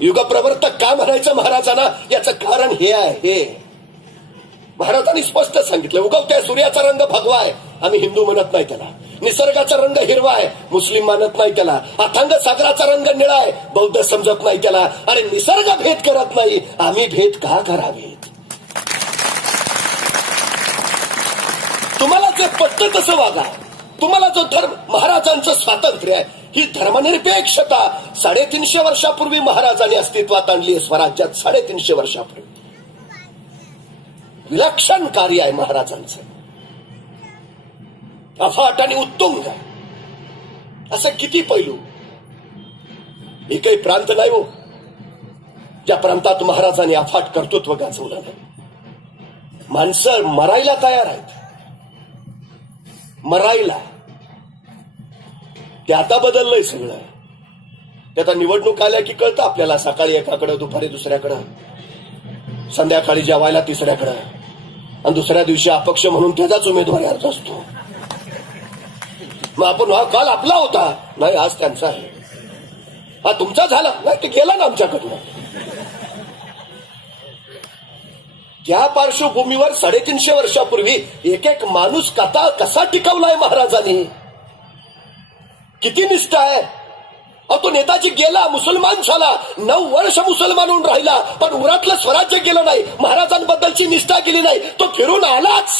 युगप्रवर्तक का म्हणायचं महाराजांना, याचं कारण हे आहे. महाराजांनी स्पष्ट सांगितलं, उगवत्या सूर्याचा रंग भगवा आहे, आम्ही हिंदू म्हणत नाही त्याला. निसर्गाचा रंग हिरवा आहे, मुस्लिम मानत नाही त्याला. अथांग सागराचा रंग निळा आहे, बौद्ध समजत नाही त्याला. अरे निसर्ग भेद करत नाही, आम्ही भेद का करावेत? तुम्हाला जे पटतं तसं वागा. तुम्हाला जो धर्म, महाराजांचं स्वातंत्र्य आहे, ही धर्मनिरपेक्षता 350 वर्षापूर्वी महाराजांनी अस्तित्वात आणली आहे स्वराज्यात. 350 वर्षापूर्वी विलक्षण कार्य आहे महाराजांचं, अफाट आणि उत्तुंग. असं किती पैलू. एकही प्रांत नाही हो ज्या प्रांतात महाराजांनी अफाट कर्तृत्व गाजवलं नाही. माणसं मरायला तयार आहेत, मरायला. ते आता बदललंय सगळं. ते आता निवडणूक आल्या की कळतं आपल्याला, सकाळी एकाकडं, दुपारी दुसऱ्याकडं, संध्याकाळी जेवायला तिसऱ्याकडं, आणि दुसऱ्या दिवशी अपक्ष म्हणून त्याचाच उमेदवारी अर्ज असतो. मग आपण हा काल आपला होता, नाही आज त्यांचा आहे, हा तुमचा झाला नाही, ते गेला ना आमच्याकडनं. त्या पार्श्वभूमीवर 350 वर्षापूर्वी एक एक माणूस कसा टिकवलाय महाराजांनी. किती निष्ठा आहे. तो नेताजी गेला, मुसलमान झाला, 9 वर्ष मुसलमान होऊन राहिला, पण उरातलं स्वराज्य गेलं नाही, महाराजांबद्दलची निष्ठा गेली नाही. तो फिरून आलाच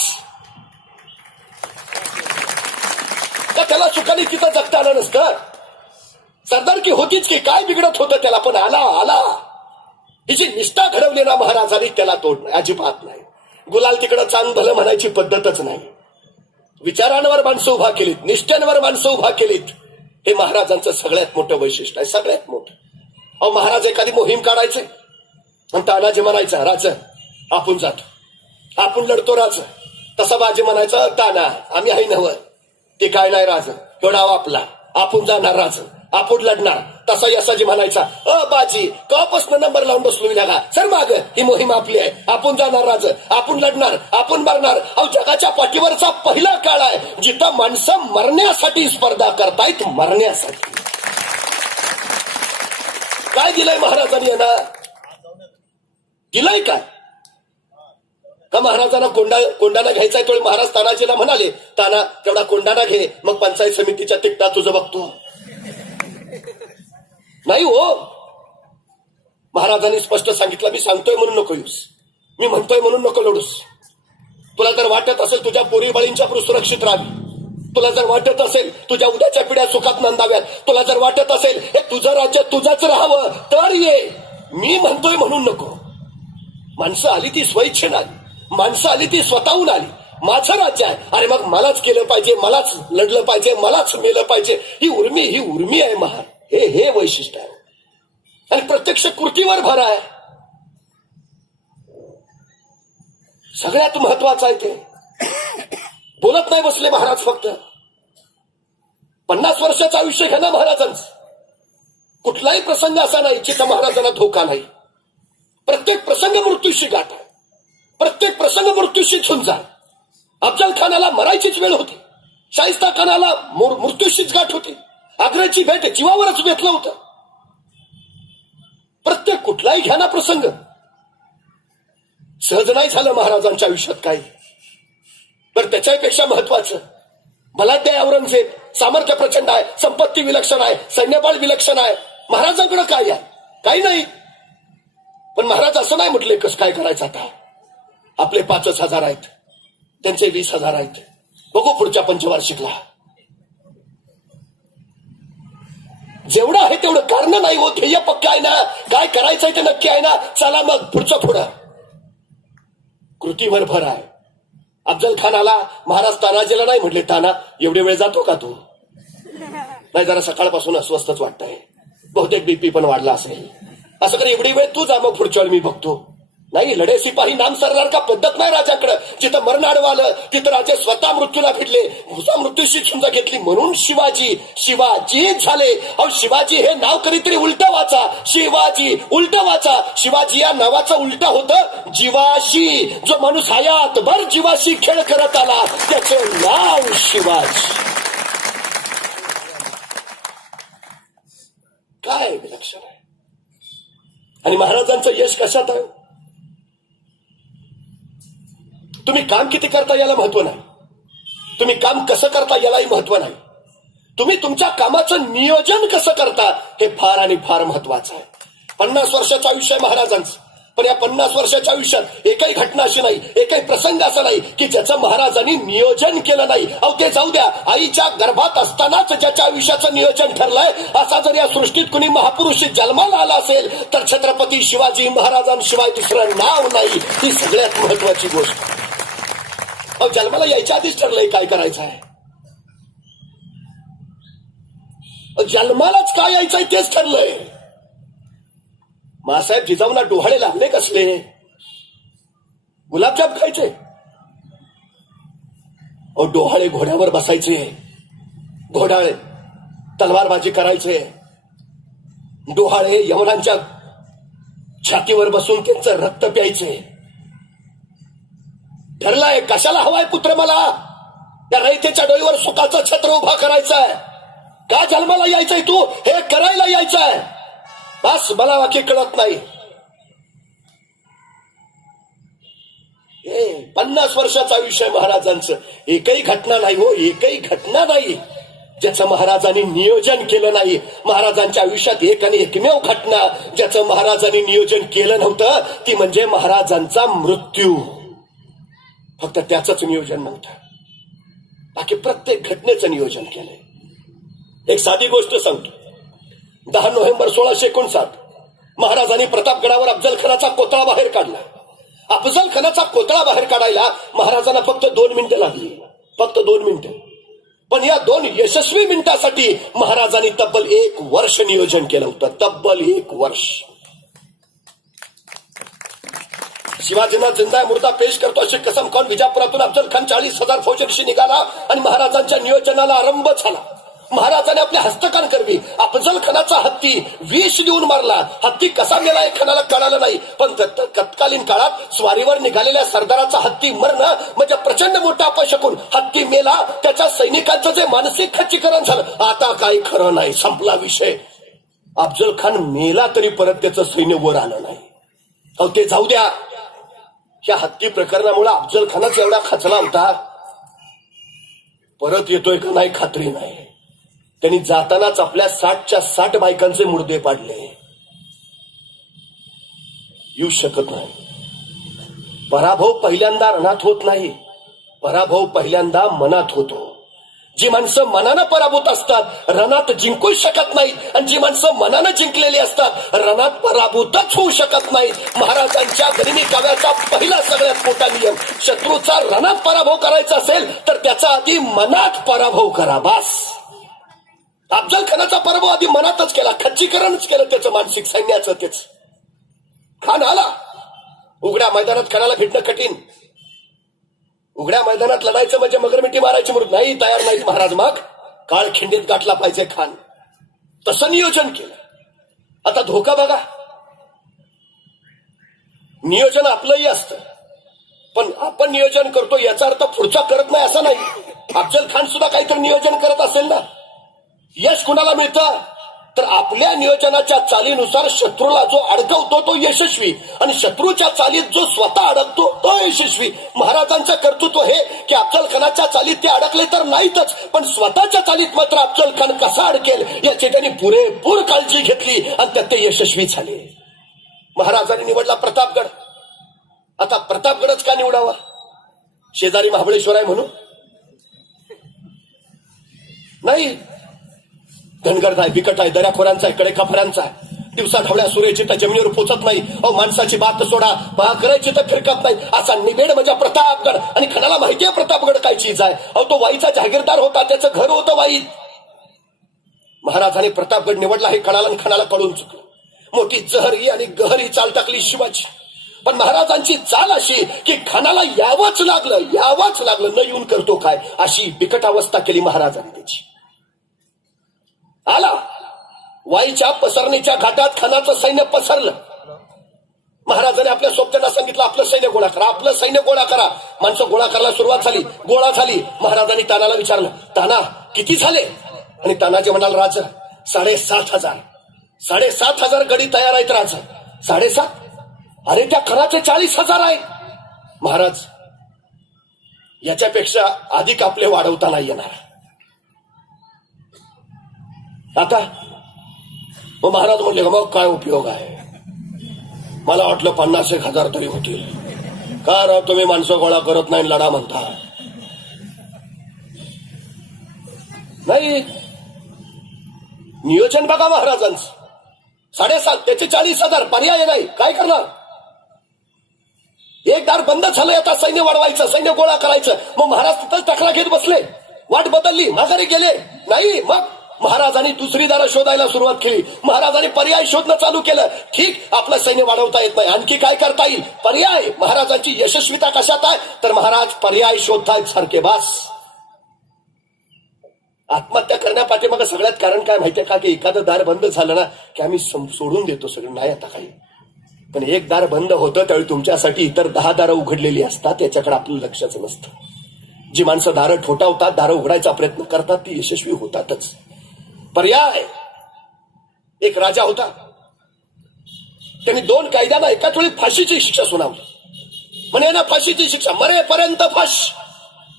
का त्याला सुखाने तिथं जगता आलं नसतं? सरदारकी होतीच की, काय बिघडत होतं त्याला, पण आला. हिची निष्ठा घडवली ना महाराजांनी, त्याला तोड नाही, अजिबात नाही. गुलाल तिकडं चांग भलं म्हणायची पद्धतच नाही. विचारांवर माणसं उभा केलीत, निष्ठेवर माणसं उभा केलीत. हे महाराजांचं सगळ्यात मोठं वैशिष्ट्य आहे, सगळ्यात मोठं. महाराज एखादी मोहीम काढायचे आणि तानाजी म्हणायचा, राज आपण जातो, आपण लढतो राज. तसा बाजी म्हणायचं, ताना आम्ही आहे नव, ते काय नाही राज, एवढा आपला, आपण जाणार राज, आपण लढणार. तसा यसाजी म्हणायचा, बाजी कपासून नंबर लावून बसलो लागा, सर माग, ही मोहीम आपली आहे, आपण जाणार राज, आपण लढणार, आपण मारणार. जगाच्या पाठीवरचा पहिला काळ आहे जिथं माणसं मरण्यासाठी स्पर्धा करतायत, मरण्यासाठी. काय दिलंय महाराजांनी यांना? दिलंय काय? का महाराजांना कोंडाणा घ्यायचाय, तो महाराज तानाजीला म्हणाले, ताना तेवढा कोंडाणा घे, मग पंचायत समितीच्या तिकटा तुझं बघतो. नाही हो, महाराजांनी स्पष्ट सांगितलं, मी सांगतोय म्हणून नको येऊस, मी म्हणतोय म्हणून नको लढूस. तुला जर वाटत असेल तुझ्या पोरीबाळींच्या सुरक्षित राहावी, तुला जर वाटत असेल तुझ्या उद्याच्या पिढ्या सुखात नंदाव्यात, तुला जर वाटत असेल हे तुझं राज्य तुझंच राहावं, तर ये. मी म्हणतोय म्हणून नको. माणसं आली ती स्वइच्छेनं आली, माणसं आली ती स्वतःहून आली. माझं राज्य आहे, अरे मग मलाच केलं पाहिजे, मलाच लढलं पाहिजे, मलाच मेलं पाहिजे. ही उर्मी आहे महार. हे वैशिष्ट्य आहे. आणि प्रत्यक्ष कृतीवर भर आहे. सगळ्यात महत्वाचं आहे ते. बोलत नाही बसले महाराज फक्त. 50 वर्षाचं आयुष्य घ्या ना महाराजांचं. कुठलाही प्रसंग असा नाही जिथं महाराजांना धोका नाही. प्रत्येक प्रसंग मृत्यूशी गाठ आहे, प्रत्येक प्रसंग मृत्यूशी झुंज आहे. अफजल खानाला मरायचीच वेळ होती, शाहिस्ता खानाला मृत्यूशीच गाठ होती. आग्र्याची भेट जीवावरच बेतलं होतं. प्रत्येक कुठलाही घ्या ना प्रसंग सहज नाही झालं महाराजांच्या आयुष्यात काही. तर त्याच्यापेक्षा महत्वाचं, बलाढ्य औरंगजेब, सामर्थ्य प्रचंड आहे, संपत्ती विलक्षण आहे, सैन्यबळ विलक्षण आहे. महाराजांकडे काय आहे? काही नाही. पण महाराज असं नाही म्हटले कसं काय करायचं आता. आपले 5,000 आहेत, त्यांचे 20,000 आहेत, बघू पुढच्या पंचवार्षिकला. जेवढं आहे तेवढं. कारण नाही हो, ध्येय पक्क आहे ना, काय करायचंय ते नक्की आहे ना, चला मग पुढं. कृतीवर भर आहे. अफजल खानाला महाराज तानाजीला नाही म्हटले, ताना एवढे वेळ जातो का तू? नाही, जरा सकाळपासून अस्वस्थच वाटतंय, बहुतेक बीपी पण वाढला असेल. असं कर, एवढी वेळ तू जा, मग पुढच्या वेळ मी बघतो. नाही, लढे सिपाही नाम सरदार का पद्धत नाही राजाकडे. जिथं मरण आडवालं तिथं राजे स्वतः मृत्यूला भिडले, मृत्यूशी झुंज घेतली. म्हणून शिवाजी झाले. अहो, शिवाजी हे नाव कधीतरी उलट वाचा, शिवाजी उलट वाचा. शिवाजी या नावाचं उलट होतं जीवाशी. जो माणूस हयातभर जीवाशी खेळ करत आला त्याचे नाव शिवाजी. काय विलक्षण आहे. आणि महाराजांचं यश कशात आहे? तुम्ही काम किती करता याला महत्व नाही, तुम्ही काम कसं करता यालाही महत्व नाही, तुम्ही तुमच्या कामाचं नियोजन कसं करता हे फार आणि फार महत्वाचं आहे. 50 वर्षाचं आयुष्य आहे महाराजांचं, पण या 50 वर्षाच्या आयुष्यात एकही घटना अशी नाही, एकही प्रसंग असा नाही की ज्याचं महाराजांनी नियोजन केलं नाही. अहो ते जाऊ द्या, आईच्या गर्भात असतानाच ज्याच्या आयुष्याचं नियोजन ठरलंय, असा जर या सृष्टीत कुणी महापुरुष जन्माला आला असेल तर छत्रपती शिवाजी महाराजांशिवाय दुसरं नाव नाही. ही सगळ्यात महत्वाची गोष्ट. अहो जन्माला यायच्या आधीच ठरलंय काय करायचं आहे, जन्मालाच काय यायचंय तेच ठरलंय. मासाहेब जिजाऊंना डोहाळे लागले कसले? गुलाबजाम खायचे? डोहाळे घोड्यावर बसायचे, घोडाळे तलवारबाजी करायचे, डोहाळे यवनांच्या छातीवर बसून त्यांचं रक्त प्यायचे. ठरलंय कशाला हवाय पुत्र मला? या रयतेच्या डोईवर सुखाचं छत्र उभा करायचंय. का जन्माला यायचंय तू? हे करायला यायचंय. बस मला बाकी कळत नाही. 50 वर्षाचं आयुष्य आहे महाराजांचं. एकही घटना नाही हो, एकही घटना नाही ज्याचं महाराजांनी नियोजन केलं नाही. महाराजांच्या आयुष्यात एक आणि एकमेव घटना ज्याचं महाराजांनी नियोजन केलं नव्हतं ती म्हणजे महाराजांचा मृत्यू. फक्त त्याचंच नियोजन नव्हतं, बाकी प्रत्येक घटनेचं नियोजन केलंय. एक साधी गोष्ट सांगतो. 10 नोव्हेंबर 1659 महाराजांनी प्रतापगडावर अफजल खानाचा कोतळा बाहेर काढला. अफजल खानाचा कोतळा बाहेर काढायला महाराजांना फक्त 2 मिनिटं लागली, फक्त 2 मिनिटं. पण या 2 यशस्वी मिनिटासाठी महाराजांनी तब्बल 1 वर्ष नियोजन केलं होतं, तब्बल 1 वर्ष. शिवाजींना जिंदा मुर्दा पेश करतो अशी कसम खाऊन विजापुरातून अफजल खान 40,000 फौजांशी निघाला आणि महाराजांच्या नियोजनाला आरंभ झाला. महाराजांनी आपल्या हस्तकान करवी अफजल खानाचा हत्ती विष देऊन मारला. हत्ती कसा मेला हे खानाला कळालं नाही, पण तत्कालीन काळात स्वारीवर निघालेल्या सरदाराचा हत्ती मरणं म्हणजे प्रचंड मोठा अपशकुन. हत्ती मेला, त्याच्या सैनिकांचं जे मानसिक खच्चीकरण झालं, आता काही खरं नाही, संपला विषय. अफजल खान मेला तरी परत त्याचं सैन्य वर आलं नाही. अहो ते जाऊ द्या, या हत्ती प्रकरणामुळे अफजल खानाचा एवढा खचला होता, परत येतोय का नाही खात्री नाही. त्यांनी जातानाच आपल्या 60च्या 60 बायकांचे मुर्दे पाडले. येऊ शकत नाही. पराभव पहिल्यांदा रणात होत नाही, पराभव पहिल्यांदा मनात होतो. जी माणसं मनानं पराभूत असतात रणात जिंकू शकत नाहीत, आणि जी माणसं मनानं जिंकलेली असतात रणात पराभूतच होऊ शकत नाहीत. महाराजांच्या गनिमी काव्याचा पहिला सगळ्यात मोठा नियम, शत्रूचा रणात पराभव करायचा असेल तर त्याचा आधी मनात पराभव करा. बस. अफजल खानाचा पराभव आधी मनातच केला, खच्चीकरणच केलं त्याचं मानसिक सैन्याचं. तेच खान आला उघड्या मैदानात, खानाला भेटणं कठीण. उघड्या मैदानात लढायचं म्हणजे मगरमिठी मारायची म्हणून नाही, तयार नाहीत महाराज. मग काळ खिंडीत गाठला पाहिजे खान, तसं नियोजन केलं. आता धोका बघा, नियोजन आपलंही असतं, पण आपण नियोजन करतो याचा अर्थ पुढचा करत नाही असं नाही. अफजल खान सुद्धा काहीतरी नियोजन करत असेल ना. यश कुणाला मिळतं तर आपल्या नियोजनाच्या चालीनुसार शत्रूला जो अडकवतो तो यशस्वी, आणि शत्रूच्या चालीत जो स्वतः अडकतो तो यशस्वी. महाराजांचं कर्तृत्व हे की अफजल खानाच्या चालीत ते अडकले तर नाहीतच, पण स्वतःच्या चालीत मात्र अफजल खान कसा अडकेल याची त्यांनी पुरेपूर काळजी घेतली आणि त्यात ते यशस्वी झाले. महाराजांनी निवडला प्रतापगड. आता प्रतापगडच का निवडावा? शेजारी महाबळेश्वर आहे म्हणून नाही. धनगड आहे, बिकट आहे, दऱ्याखोऱ्यांचा आहे, कडेकाफऱ्यांचा आहे. दिवसा ढवळ्या सूर्याची तर जमिनीवर पोचत नाही. अहो माणसाची बात सोडा, करायची तर फिरकत नाही. असा निबेड म्हणजे प्रतापगड. आणि खणाला माहिती आहे प्रतापगड काय चीज आहे. अहो तो वाईचा जहागीरदार होता, त्याचं घर होतं वाईत. महाराजांनी प्रतापगड निवडला हे कळालं आणि खणाला कळून चुकलं. मोठी जहरी आणि गहरी चाल टाकली शिवाजी. पण महाराजांची चाल अशी की खानाला यावंच लागलं, न येऊन करतो काय, अशी बिकट अवस्था केली महाराजांनी त्याची. आला वाईच्या पसरणीच्या घाटात खानाचं सैन्य पसरलं. महाराजांनी आपल्या सोबत्यांना सांगितलं आपलं सैन्य गोळा करा, आपलं सैन्य गोळा करा. माणसं गोळा करायला सुरुवात झाली, गोळा झाली. महाराजांनी तानाला विचारलं, ताना किती झाले? आणि तानाजी म्हणाल, राजा 7,500 गडी तयार आहेत राजा. 7.5? अरे त्या खराचे 40,000 आहे. महाराज याच्यापेक्षा अधिक आपले वाढवता नाही येणार. आता मग महाराज म्हणले मग काय उपयोग आहे. मला वाटलं 50,000 तरी होतील. का राव तुम्ही माणसं गोळा करत नाही लढा म्हणता. नाही नियोजन बघा महाराजांचं. 7.5 त्याचे 40,000 पर्याय नाही. काय करणार. एक दार बंद झालं. आता सैन्य वाढवायचं, सैन्य गोळा करायचं. मग महाराज तिथंच टकरा घेत बसले. वाट बदलली, माघारी गेले नाही. मग महाराजांनी दुसरी दारं शोधायला सुरुवात केली. महाराजांनी पर्याय शोधणं चालू केलं. ठीक, आपलं सैन्य वाढवता येत नाही, आणखी काय करता येईल. पर्याय. महाराजांची यशस्वीता कशात आहे तर महाराज पर्याय शोधतायत सारखे. बास. आत्महत्या करण्यापाठी मग सगळ्यात कारण काय माहितीये का की एखादं दार बंद झालं ना की आम्ही सोडून देतो सगळं. नाही आता काही. पण एक दार बंद होतं त्यावेळी तुमच्यासाठी इतर 10 दारं उघडलेली असतात. याच्याकडे आपलं लक्षच नसतं. जी माणसं दारं ठोठावतात, दारं उघडायचा प्रयत्न करतात ती यशस्वी होतातच. पर्याय. एक राजा होता. त्यांनी 2 कैद्यांना एकाच वेळी फाशीची शिक्षा सुनावली. म्हणे ना फाशीची शिक्षा, मरेपर्यंत फाश.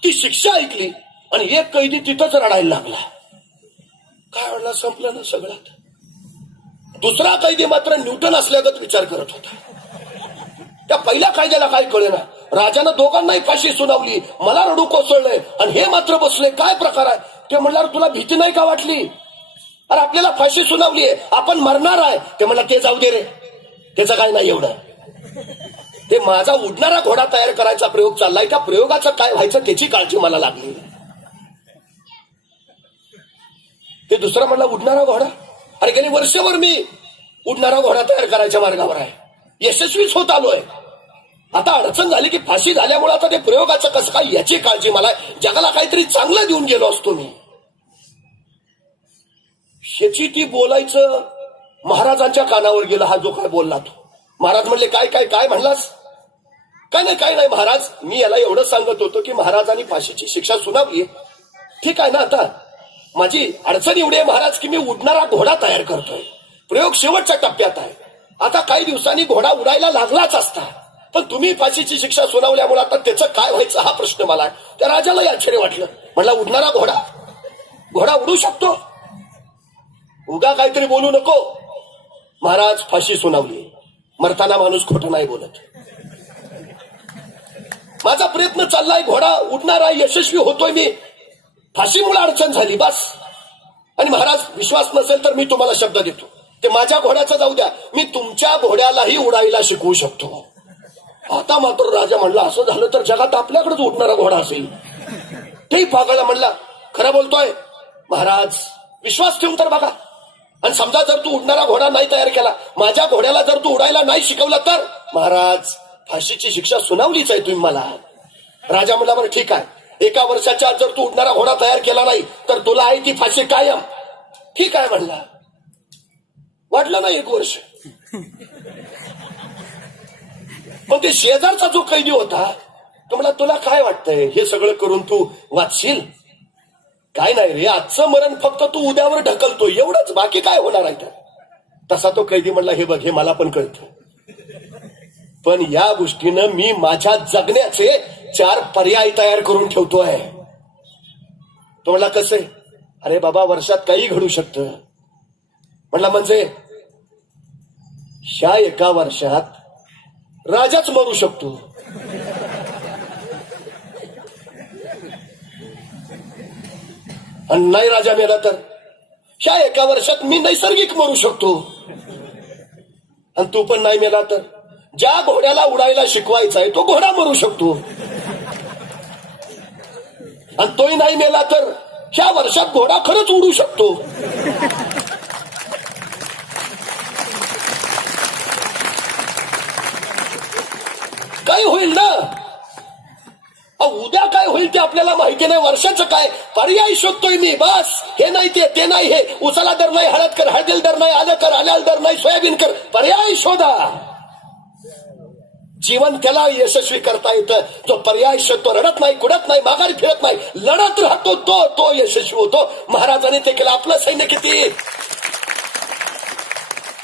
ती शिक्षा ऐकली आणि एक कैदी तिथंच रडायला लागला. काय म्हणला, संपलं ना सगळ्यात. दुसरा कैदी मात्र न्यूटन असल्यागत विचार करत होता. त्या पहिल्या कायद्याला काय कळेना. राजानं दोघांनाही फाशी सुनावली. मला रडू कोसळलंय आणि हे मात्र बसले. काय प्रकार आहे. ते म्हणणार तुला भीती नाही का वाटली. अरे आपल्याला फाशी सुनावलीये, आपण मरणार आहे. ते म्हणला ते जाऊ दे रे, त्याचं काय नाही एवढं. ते माझा उडणारा घोडा तयार करायचा प्रयोग चाललाय. त्या प्रयोगाचं काय व्हायचं त्याची काळजी मला लागली. ते दुसरा म्हणला उडणारा घोडा. अरे गेली वर्षभर मी उडणारा घोडा तयार करायच्या मार्गावर आहे, यशस्वीच होत आलोय. आता अडचण झाली की फाशी झाल्यामुळे आता ते प्रयोगाचं कसं काय याची काळजी मला. जगाला काहीतरी चांगलं देऊन गेलो असतो मी. ह्याची ती बोलायचं महाराजांच्या कानावर गेला. हा जो काय बोलला तो. महाराज म्हणले काय काय काय म्हणलास. काय नाही महाराज, मी याला एवढं सांगत होतो की महाराजांनी फाशीची शिक्षा सुनावली. ठीक आहे ना. आता माझी अडचण एवढी आहे महाराज की मी उडणारा घोडा तयार करतोय. प्रयोग शेवटच्या टप्प्यात आहे. आता काही दिवसांनी घोडा उडायला लागलाच असता. पण तुम्ही फाशीची शिक्षा सुनावल्यामुळे आता त्याचं काय व्हायचं हा प्रश्न मला आहे. त्या राजालाही आश्चर्य वाटलं. म्हणला उडणारा घोडा उडू शकतो. उगा काहीतरी बोलू नको. महाराज फाशी सुनावली. मरताना माणूस खोटं नाही बोलत. माझा प्रयत्न चाललाय, घोडा उडणारा यशस्वी होतोय मी. फाशीमुळे अडचण झाली बस. आणि महाराज विश्वास नसेल तर मी तुम्हाला शब्द देतो, ते माझ्या घोड्याचं जाऊ द्या, मी तुमच्या घोड्यालाही उडायला शिकवू शकतो. आता मात्र राजा म्हणला असं झालं तर जगात आपल्याकडेच उडणारा घोडा असेल. तेही पागळला. म्हणला खरं बोलतोय महाराज, विश्वास ठेवून तर बघा. आणि समजा जर तू उडणारा घोडा नाही तयार केला, माझ्या घोड्याला जर तू उडायला नाही शिकवलं तर महाराज फाशीची शिक्षा सुनावलीच आहे तुम्ही मला. राजा म्हणला बरं ठीक आहे, 1 वर्षाच्या आत जर तू उडणारा घोडा तयार केला नाही तर तुला आहे ती फाशी कायम. ठीक आहे म्हणला. वाटलं नाही 1 वर्ष. पण ते शेजारचा जो कैदी होता तो म्हणला तुला काय वाटतंय हे सगळं करून तू वाचशील. काय नाही रे, आजचं मरण फक्त तू उद्यावर ढकलतो एवढंच, बाकी काय होणार आहे. तसा तो कैदी म्हणला हे बघ, हे मला पण कळतं, पण या गोष्टीनं मी माझ्या जगण्याचे 4 पर्याय तयार करून ठेवतोय. तो म्हणला कसे. अरे बाबा वर्षात काही घडू शकतं. म्हणला म्हणजे ह्या 1 वर्षात राजाच मरू शकतो. आणि नाही राजा मेला तर ह्या 1 वर्षात मी नैसर्गिक मरू शकतो. आणि तू पण नाही मेला तर ज्या घोड्याला उडायला शिकवायचा आहे तो घोडा मरू शकतो. आणि तोही नाही मेला तर ह्या वर्षात घोडा खरंच उडू शकतो. काय होईल ना, उद्या काय होईल ते आपल्याला माहिती नाही. वर्षाचं काय पर्याय शोधतोय मी बस. हे नाही ते नाही हे, उसाला दर नाही, हळद कर हळदीला दर नाही, आलं कर आल्याला दर नाही, सोयाबीन कर. पर्याय शोधा. जीवन त्याला यशस्वी करता येतं जो पर्याय शोधतो. रडत नाही, कुडत नाही, माघारी फिरत नाही, लढत राहतो तो यशस्वी होतो. महाराजांनी ते केलं. आपलं सैन्य किती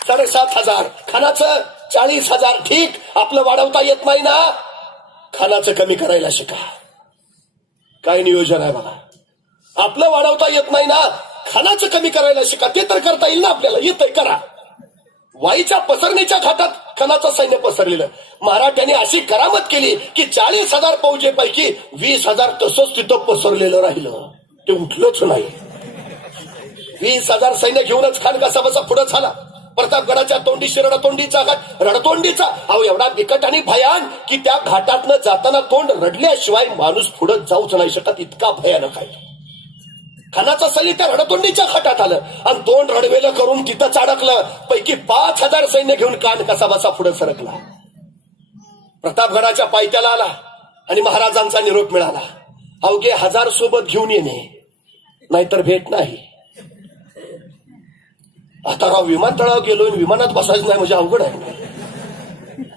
7,500. खानाचं 40,000 ठीक, आपलं वाढवता येत नाही ना, खानाचं कमी करायला शिका. काय नियोजन आहे बघा. आपलं वाढवता येत नाही ना, खानाचं कमी करायला शिका. ते तर करता येईल ना आपल्याला, येतंय करा. वाईच्या पसरणीच्या घाटात खानाचं सैन्य पसरलेलं. मराठ्यांनी अशी करामत केली की 40,000 फौजेपैकी 20,000 तसंच तिथं पसरलेलं राहिलं, ते उठलंच नाही. 20,000 सैन्य घेऊनच खान कसा बसा पुढे झाला. प्रतापगडाच्या तोंडीशी रणतोंडीचा घाट, रणतोंडीचा अहो एवढा बिकट आणि भयान की त्या घाटातनं जाताना तोंड रडल्याशिवाय माणूस पुढे जाऊच नाही शकत, इतका भयानक आहे. खानाचं सैन्य त्या रणतोंडीच्या घाटात आलं आणि तोंड रडवेलं करून तिथंच अडकलं. पैकी 5,000 सैन्य घेऊन कान कसा बसा पुढे सरकला. प्रतापगडाच्या पायथ्याला आला आणि महाराजांचा निरोप मिळाला. अवघे 1000 सोबत घेऊन येणे, नाहीतर भेट नाही. आता राव विमानतळावर गेलो आणि विमानात बसायचं नाही म्हणजे अवघड आहे.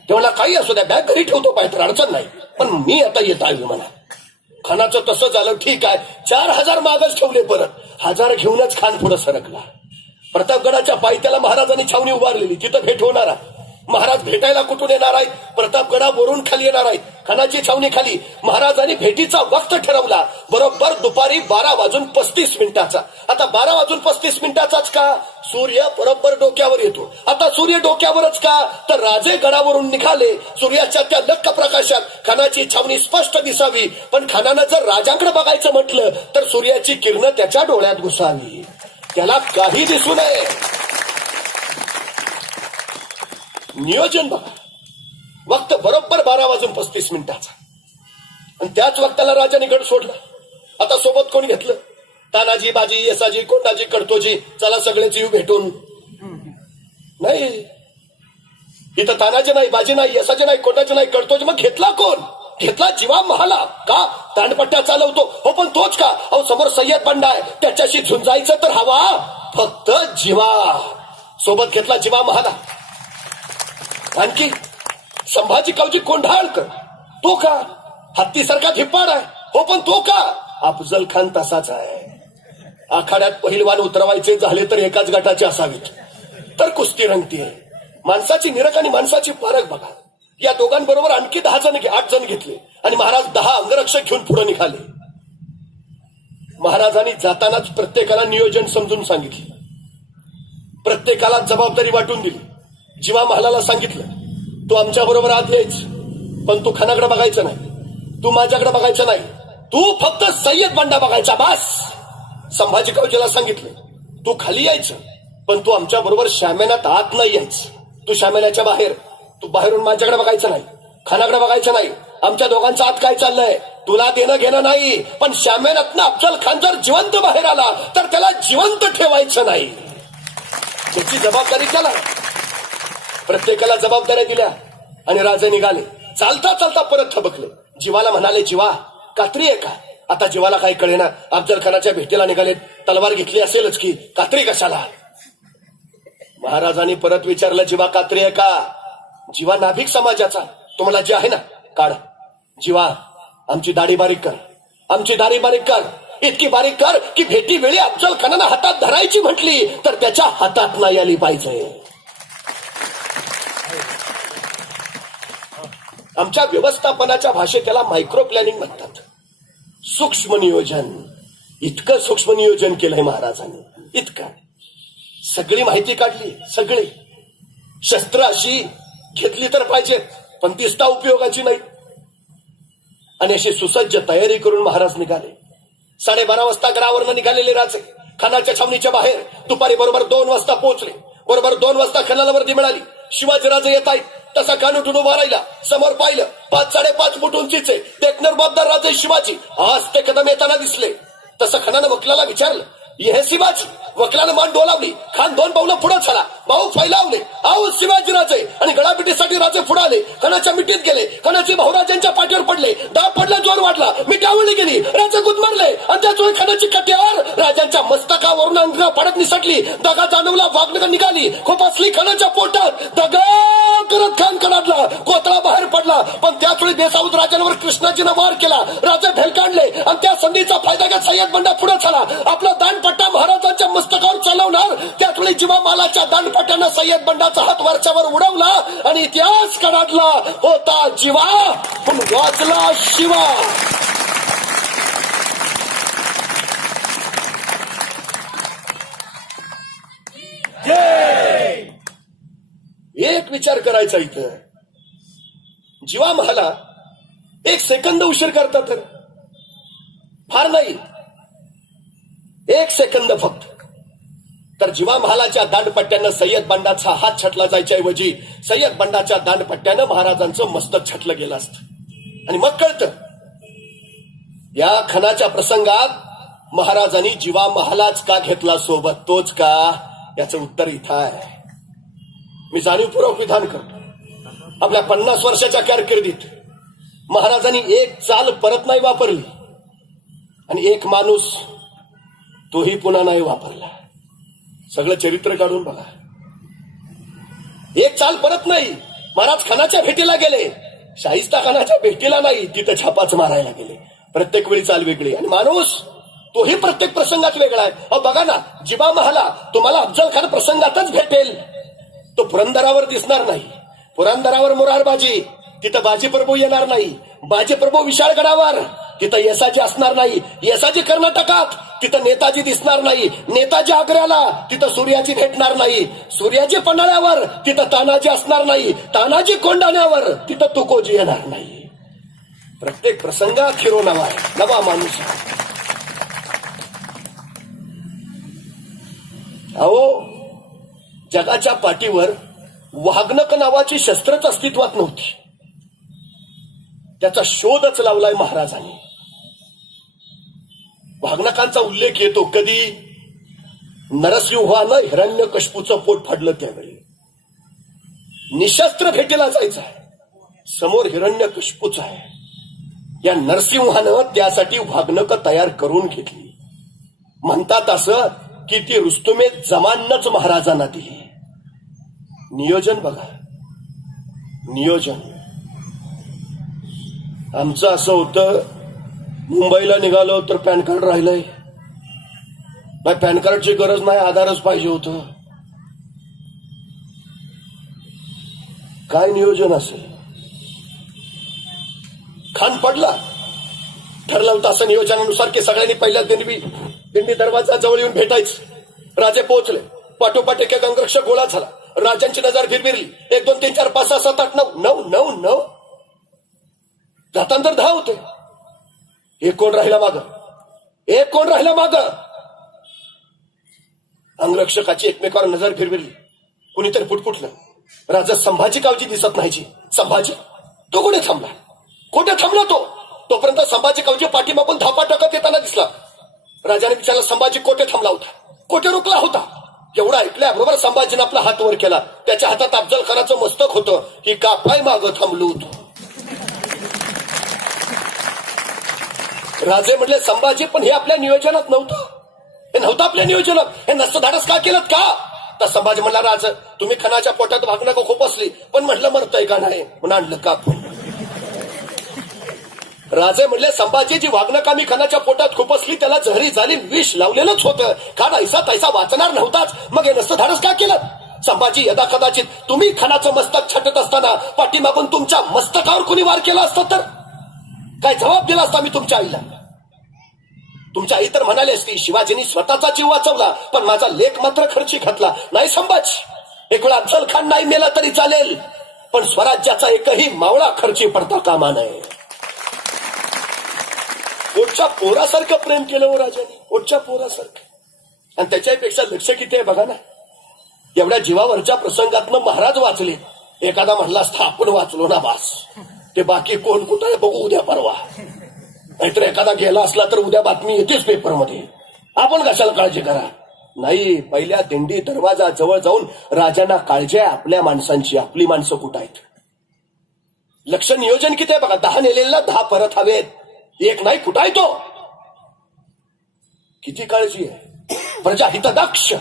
तेव्हा काही असू द्या, बॅग घरी ठेवतो पाहिजे, अडचण नाही, पण मी आता येत आहे विमानात. खानाचं तसं झालं, ठीक आहे. 4,000 मागच ठेवले, परत 1000 घेऊनच खान पुढे सरकला. प्रतापगडाच्या पायथ्याला महाराजांनी छावणी उभारलेली, तिथं भेट होणार आहे. महाराज भेटायला कुठून येणार आहेत? प्रतापगडावरून खाली येणार आहेत. खानाची छावणी खाली. महाराजांनी भेटीचा वक्त ठरवला बरोबर दुपारी 12:35. आता 12:35 का? सूर्य बरोबर डोक्यावर येतो. आता सूर्य डोक्यावरच का? तर राजे गडावरून निघाले. सूर्याच्या त्या लख्ख प्रकाशात खानाची छावणी स्पष्ट दिसावी, पण खानानं जर राजांकडे बघायचं म्हटलं तर सूर्याची किरणं त्याच्या डोळ्यात घुसावी, त्याला काही दिसू नये. नियोजन बघा. वक्त बरोबर 12:35 आणि त्याच वक्ताला राजाने गड सोडला. आता सोबत कोण घेतलं? तानाजी, बाजी, येसाजी, कोंडाजी, कडतोजी, चला सगळेच येऊ भेटून. नाही, इथं तानाजी नाही, बाजी नाही, येसाजी नाही, कोंडाजी नाही, कडतोजी. मग घेतला कोण? घेतला जिवा महाला. का? दांडपट्ट्या चालवतो हो, पण तोच का? अहो समोर सय्यद बंडा आहे, त्याच्याशी झुंजायचं तर हवा फक्त जिवा. सोबत घेतला जिवा महाला. आणखी संभाजी कावजी कोंढाळकर, तो का? हत्तीसारखा धिप्पाड आहे हो, पण तो का? अफजल खान तसाच आहे. आखाड्यात पहिलवान उतरवायचे झाले तर एकाच गटाचे असावेत, तर कुस्ती रंगतीये. माणसाची निरख आणि माणसाची पारख बघा. या दोघांबरोबर आणखी 8 जण घेतले आणि महाराज 10 अंगरक्षक घेऊन पुढे निघाले. महाराजांनी जातानाच प्रत्येकाला नियोजन समजून सांगितले, प्रत्येकाला जबाबदारी वाटून दिली. जिवा महालाला सांगितलं, तू आमच्या बरोबर आत यायच, पण तू खानाकडे बघायचं नाही, तू माझ्याकडे बघायचं नाही, तू फक्त सय्यद बंडा बघायचा बास. संभाजी कावजीला सांगितलं, तू खाली यायचं, पण तू आमच्या बरोबर शामेनात आत नाही यायचं. तू शामेनाच्या बाहेर, तू बाहेरून माझ्याकडे बघायचं नाही, खानाकडे बघायचं नाही. आमच्या दोघांचा आत काय चाललंय तुला देणं घेणं नाही, पण शामेनातनं अफजल खान जर जिवंत बाहेर आला तर त्याला जिवंत ठेवायचं नाही. त्याची जबाबदारी त्याला. प्रत्येकाला जबाबदाऱ्या दिल्या आणि राजे निघाले. चालता चालता परत थबकले. जीवाला म्हणाले, जीवा कात्री आहे का? आता जीवाला काही कळेना. अफजल खानाच्या भेटीला निघाले. तलवार घेतली असेलच की, कात्री कशाला? महाराजांनी परत विचारलं, जीवा कात्री आहे का? जीवा नाभिक समाजाचा, तुम्हाला जे आहे ना काढ. जीवा आमची दाढी बारीक कर, आमची दाढी बारीक कर, इतकी बारीक कर की भेटी वेळी अफजल खानानं हातात धरायची म्हटली तर त्याच्या हातात नाही आली पाहिजे. आमच्या व्यवस्थापनाच्या भाषेत त्याला मायक्रो प्लॅनिंग म्हणतात. सूक्ष्म नियोजन. इतकं सूक्ष्म नियोजन केलंय महाराजांनी, इतकं. सगळी माहिती काढली, सगळी. शस्त्र अशी घेतली तर पाहिजे, पण दिसता उपयोगाची नाही. आणि अशी सुसज्ज तयारी करून महाराज निघाले. 12:30 वाजता गडावरनं निघालेले राजे खानाच्या छावणीच्या बाहेर दुपारी बरोबर 2 वाजता पोहोचले. बरोबर 2 वाजता खानाला वर्दी मिळाली. शिवाजीराजे येत आहेत. तसा कान उठून उभा राहिला. समोर पाहिलं, 5-5.5 फूट उंचीचे देखणर बाबदार राजे शिवाजी आज ते कदम येताना दिसले. तसं खानानं वकिलाला विचारलं, हे शिवाजी? वकिलानं मान डोलावली. खान 2 पावलं पुढे झाला. भाऊ फैलावले, आहो शिवाजी राजे. आणि गडामिटीसाठी राजे पुढे आले. खानाच्या मिठीत गेले. खानाचे भाऊराजांच्या पाठीवर पडले. दाब पडला, जोर वाढला, मिठावळली गेली. राजे गुदमरले आणि त्याच वेळी खानाची कट्यावर राजांच्या मस्तकावरून अंग पडत निसटली. दगा जाणवला, वाघनगर निघाली, खोपासली खानाच्या पोटात. दगा करत खान कडाडला, कोतळा बाहेर पडला. पण त्याच वेळी बेसाऊद राजांवर कृष्णाजीनं वार केला. राजे ढेलकांडले आणि त्या संधीचा फायदा घेत सय्यद बंडा पुढे झाला. आपला दांडपट्टा महाराजांच्या मस्तकावर चालवणार. त्याच वेळी जीवा मालाच्या दांडपट्ट्यानं सय्यद बंडाचा हात वरच्यावर उडवला आणि इतिहास काढला होता जीवा पण वाचला शिवा. एक विचार करायचा इथं, जीवा महाला एक सेकंद उशीर करता तर फार नाही, एक सेकंद फक्त, तर जीवा महालाच्या दांडपट्ट्यानं सय्यद बंडाचा हात छटला जायच्या ऐवजी सय्यद बंडाच्या दांडपट्ट्यानं महाराजांचं मस्तक छटलं गेलं असतं. आणि मग कळतं या खणाच्या प्रसंगात महाराजांनी जीवा महालाच का घेतला सोबत, तोच का, याचं उत्तर इथं आहे. मी जाणीवपूर्वक विधान करतो, आपल्या 50 वर्षाच्या कारकिर्दीत महाराजांनी एक चाल परत नाही वापरली आणि एक माणूस तोही पुन्हा नाही वापरला. सगळं चरित्र काढून बघा, एक चाल परत नाही. महाराज खानाच्या भेटीला गेले, शाहिस्ता खानाच्या भेटीला नाही, तिथं छापाच मारायला गेले. प्रत्येक वेळी चाल वेगळी आणि माणूस तोही प्रत्येक प्रसंगात वेगळा आहे. अहो बघा ना, जीवा महाला तुम्हाला अफजल खान प्रसंगातच भेटेल, तो पुरंदरावर दिसणार नाही. पुरंदरावर मोरारबाजी, तिथं बाजी प्रभू येणार नाही. बाजी प्रभू विशाळगडावर, तिथं येसाजी असणार नाही. येसाजी कर्नाटकात, तिथं नेताजी दिसणार नाही. नेताजी आग्र्याला, तिथं सूर्याजी भेटणार नाही. सूर्याजी पन्हाळ्यावर, तिथं तानाजी असणार नाही. तानाजी कोंडाण्यावर, तिथं तुकोजी येणार नाही. प्रत्येक प्रसंगात हिरो नवा आहे, नवा माणूस आहे. अहो जगाच्या पाठीवर वाघनक नावाची शस्त्रच अस्तित्वात नव्हती, त्याचा शोधच लावलाय महाराजांनी. वाघनकांचा उल्लेख येतो कधी, नरसिंहानं हिरण्यकश्यपूचं पोट फाडलं त्यावेळी निशस्त्र भेटीला जायचं आहे, समोर हिरण्यकश्यपूच आहे. या नरसिंहानं त्यासाठी वाघनक तयार करून घेतली. म्हणतात असं की ती रुस्तुमे जमानच महाराजांना दिली. नियोजन बघा, नियोजन. आमचं असं होतं, मुंबईला निघालो तर पॅन कार्ड राहिलंय, पॅन कार्डची गरज नाही, आधारच पाहिजे होतं. काय नियोजन असेल. खान पडला, ठरलं होतं असं नियोजनानुसार की सगळ्यांनी पहिल्या दिंडी दरवाजा जवळ येऊन भेटायचं. राजे पोहोचले, पाठोपाठ एक अंगरक्षक गोळा झाला. राजांची नजर भिरभिरली. 1 2 3 4 5 6 7 8 9 9 9 जाताना तर 10 होते. एक कोण राहिला माग, एक कोण राहिला माग. अंगरक्षकाची एकमेकावर नजर फिरविरली. कुणीतरी पुटपुटलं, राजा संभाजी कावजी दिसत नाहीची. संभाजी तो कुठे थांबला, कुठे थांबला तो. तोपर्यंत संभाजी कावजी पाठीमागून धापा टाकत येताना दिसला. राजाने विचारलं, संभाजी कोठे थांबला होता, कोठे रुकला होता. एवढा ऐकल्याबरोबर संभाजीने आपला हात वर केला. त्याच्या हातात अफजल खानाचं मस्तक होतं. ही कापाय मागं थांबलो होतो. राजे म्हटले, संभाजी पण हे आपल्या नियोजनात नव्हतं, हे नव्हतं आपल्या नियोजनात, हे नसतं धाडस का केलं का. तर संभाजी म्हणला, राज तुम्ही खानाच्या पोटात भागणं खूप असली, पण म्हटलं मरतय का नाही म्हणून आणलं कापून. राजे म्हणले, संभाजीची वागणं आम्ही खानाच्या पोटात खूप असली, त्याला जहरी झाली विष लावलेलंच होतं. खान ऐसा तैसा वाचणार नव्हताच, मग हे नसतं धाडस का केलं. संभाजी यदा कदाचित तुम्ही खानाचं मस्तक छटत असताना पाठीमागून तुमच्या मस्तकावर कुणी वार केला असता तर काय जबाब दिला असता मी तुमच्या आईला. तुमच्या आई तर म्हणाली असती, शिवाजींनी स्वतःचा जीव वाचवला पण माझा लेख मात्र खर्ची घातला. नाही संभाजी, एक वेळा अफजल खान नाही मेला तरी चालेल, पण स्वराज्याचा एकही मावळा खर्ची पडता कामा नये. पोटच्या पोरासारखं प्रेम केलं हो राजाने, पोटच्या पोरासारखं. आणि त्याच्यापेक्षा लक्ष किती आहे बघा ना. एवढ्या जीवावरच्या प्रसंगातनं महाराज वाचले. एखादा म्हणला असता आपण वाचलो ना बास, ते बाकी कोण कुठं आहे बघू उद्या परवा. नाहीतर एखादा गेला असला तर उद्या बातमी येतेच पेपरमध्ये, आपण कशाला काळजी करा. नाही, पहिल्या दिंडी दरवाजा जवळ जाऊन राजांना काळजी आहे आपल्या माणसांची. आपली माणसं कुठं आहेत. लक्ष नियोजन किती आहे बघा. 10 नेलेला 10 परत हवेत, एक नाही कुठं आहे तो. किती काळजी आहे. प्रजा हितदक्ष,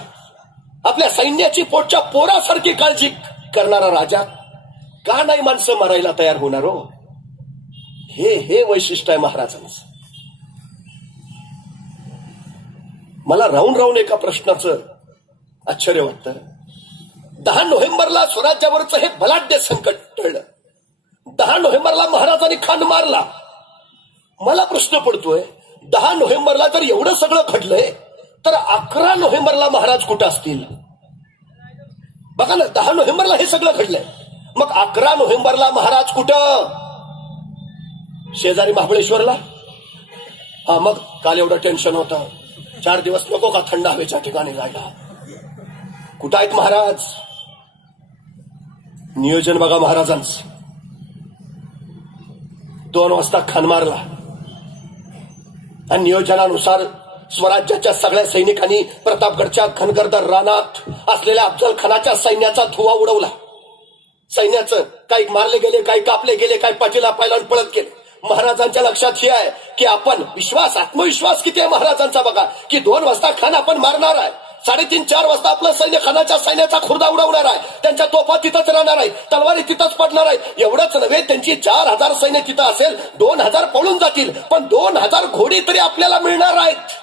आपल्या सैन्याची पोटच्या पोरासारखी काळजी करणारा राजा का नाही माणसं मरायला तयार होणार हो. हे वैशिष्ट्य आहे महाराजांचं. मला राहून राहून एका प्रश्नाचं आश्चर्य वाटतं. 10 नोव्हेंबरला स्वराज्यावरचं हे बलाढ्य संकट टळलं. 10 नोव्हेंबरला महाराजांनी खान मारला. मला प्रश्न पडतोय, 10 नोव्हेंबरला जर एवढं सगळं घडलंय तर 11 नोव्हेंबरला महाराज कुठं असतील? बघा ना, 10 नोव्हेंबरला हे सगळं घडलंय, मग 11 नोव्हेंबरला महाराज कुठं? शेजारी महाबळेश्वरला. हा, मग काल एवढं टेन्शन होतं, 4 दिवस नको का थंड हवेच्या ठिकाणी जायला? कुठं आहेत महाराज? नियोजन बघा महाराजांचं. 2 वाजता खान मारला आणि नियोजनानुसार स्वराज्याच्या सगळ्या सैनिकांनी प्रतापगडच्या घनगर्द रानात असलेल्या अफजल खानाच्या सैन्याचा धुवा उडवला. सैन्याचं काही मारले गेले, काही कापले गेले, काही पाठीला पायलान पळत गेले. महाराजांच्या लक्षात हे आहे की आपण आत्मविश्वास किती आहे महाराजांचा बघा, की 2 वाजता खान आपण मारणार आहे, 3:30-4 वाजता आपलं सैन्य खानाच्या सैन्याचा खुर्दा उडवणार आहे, त्यांच्या तोफा तिथंच राहणार आहे, तलवारी तिथंच पडणार आहेत. एवढंच नव्हे, त्यांची 4,000 सैन्य तिथं असेल, 2,000 पळून जातील, पण 2,000 घोडी तरी आपल्याला मिळणार आहेत.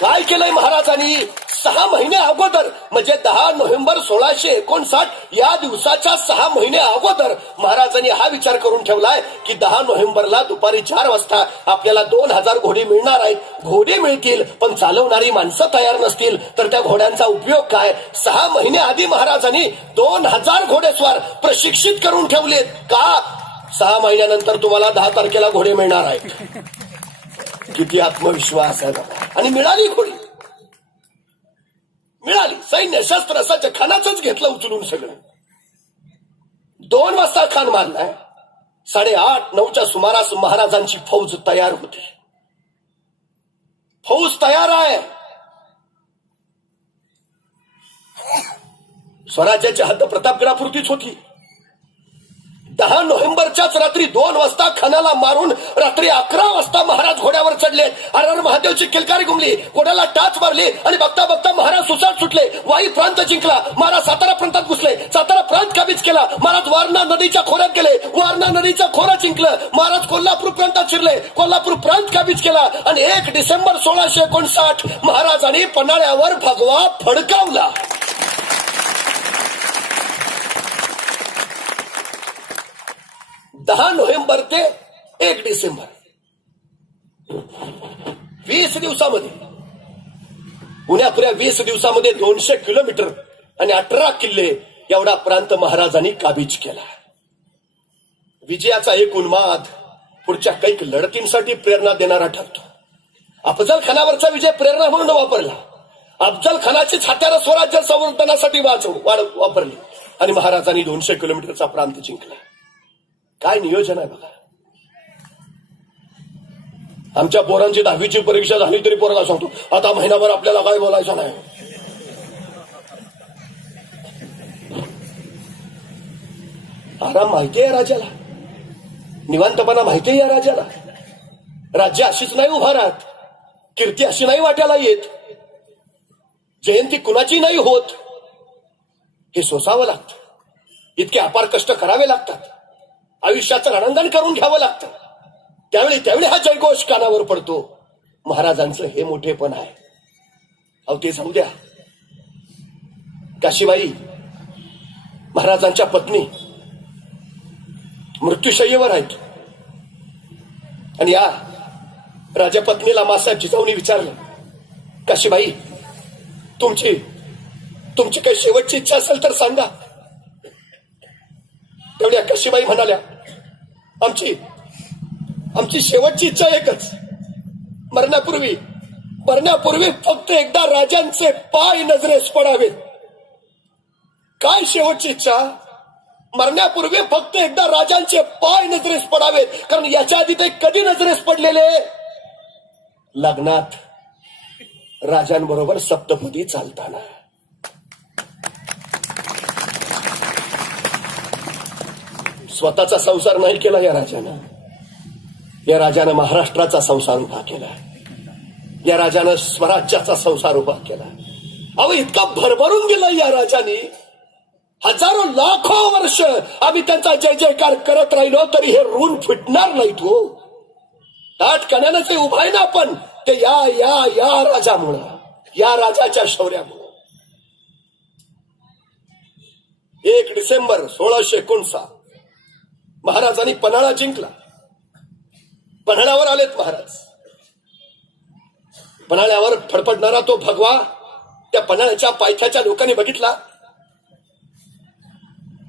काय केलंय महाराजांनी? 6 महिने अगोदर, म्हणजे 10 नोव्हेंबर 1659 या दिवसाच्या 6 महिने अगोदर महाराजांनी हा विचार करून ठेवलाय की 10 नोव्हेंबरला दुपारी 4 वाजता आपल्याला 2,000 घोडी मिळणार आहेत. घोडे मिळतील पण चालवणारी माणसं तयार नसतील तर त्या घोड्यांचा उपयोग काय? 6 महिने आधी महाराजांनी 2,000 घोडेस्वार प्रशिक्षित करून ठेवलेत. का? 6 महिन्यानंतर तुम्हाला 10 तारखेला घोडे मिळणार आहेत. किती आत्मविश्वास आहे बघा. आणि मिळाली घोडी, मिळाली. सैन्य शस्त्र सज्ज, खानाचंच घेतलं उचलून सगळं. 2 वाजता खान मारलाय. 8:30-9च्या सुमारास महाराजांची फौज तयार होती. फौज तयार आहे. स्वराज्याची हद्द प्रतापगडापुरतीच होती. 10 नोव्हेंबरच्याच रात्री 2 वाजता खानाला मारून रात्री 11 वाजता महाराज घोड्यावर चढले. हर हर महादेवची किलकारी घुमली, घोड्याला टाच मारली आणि बघता बघता महाराज सुसाट सुटले. वाई प्रांत जिंकला. महाराज सातारा प्रांतात घुसले. सातारा प्रांत काबीज केला. महाराज वारणा नदीच्या खोऱ्यात गेले. वारणा नदीचं खोरं जिंकलं. महाराज कोल्हापूर प्रांतात शिरले. कोल्हापूर प्रांत काबीज केला आणि 1 डिसेंबर 1659 महाराजांनी पन्हाळ्यावर भगवा फडकावला. 10 नोव्हेंबर ते 1 डिसेंबर 20 दिवसामध्ये, पुण्यापुऱ्या 20 दिवसामध्ये 200 किलोमीटर आणि 18 किल्ले एवढा प्रांत महाराजांनी काबीज केला. विजयाचा एक उन्माद पुढच्या कैक लढतींसाठी प्रेरणा देणारा ठरतो. अफजल खानावरचा विजय प्रेरणा म्हणून वापरला. अफजल खानाची हत्यारं स्वराज्य संवर्धनासाठी वापरली आणि महाराजांनी 200 किलोमीटरचा प्रांत जिंकला. काय नियोजन आहे बघा. आमच्या पोरांची 10वीची परीक्षा झाली तरी पोराला सांगतो, आता महिनाभर आपल्याला काय बोलायचं नाही. आराम माहिती आहे राजाला, निवांतपणा माहिती आहे या राजाला. राज्य अशीच नाही उभा राहत, कीर्ती अशी नाही वाट्याला येत, जयंती कुणाची नाही होत. हे सोसावं लागतं. इतके अपार कष्ट करावे लागतात. आयुष्याचं रणंगण करून घ्यावं लागतं. त्यावेळी हा जयघोष कानावर पडतो. महाराजांचं हे मोठेपण आहे. अहो ते जाऊ द्या. काशीबाई महाराजांच्या पत्नी मृत्यूशय्येवर आहेत आणि या राजा पत्नीला मासाहेब जिजाऊनी विचारलं, काशीबाई तुमची काही शेवटची इच्छा असेल तर सांगा. तेवढ्या काशीबाई म्हणाल्या, आमची शेवटची इच्छा एकच, मरण्यापूर्वी फक्त एकदा राजांचे पाय नजरेस पडावेत. काय शेवटची इच्छा? मरण्यापूर्वी फक्त एकदा राजांचे पाय नजरेस पडावेत. कारण याच्या आधी ते कधी नजरेस पडलेले? लग्नात राजांबरोबर सप्तपदी चालताना. स्वतःचा संसार नाही केला या राजानं. या राजानं महाराष्ट्राचा संसार उभा केला. या राजानं स्वराज्याचा संसार उभा केला. अहो इतका भरभरून गेला या राजाने. हजारो लाखो वर्ष आम्ही त्यांचा जय जयकार करत राहिलो तरी हे ऋण फिटणार नाहीत हो. ताट कण्यानं जे उभा आहे ना आपण, ते या राजामुळं, या राजाच्या शौर्यामुळे 1 डिसेंबर 1659 महाराजांनी पन्हाळा जिंकला. पन्हाळ्यावर आलेत महाराज. पन्हाळ्यावर फडफडणारा तो भगवा त्या पन्हाळ्याच्या पायथ्याच्या लोकांनी बघितला.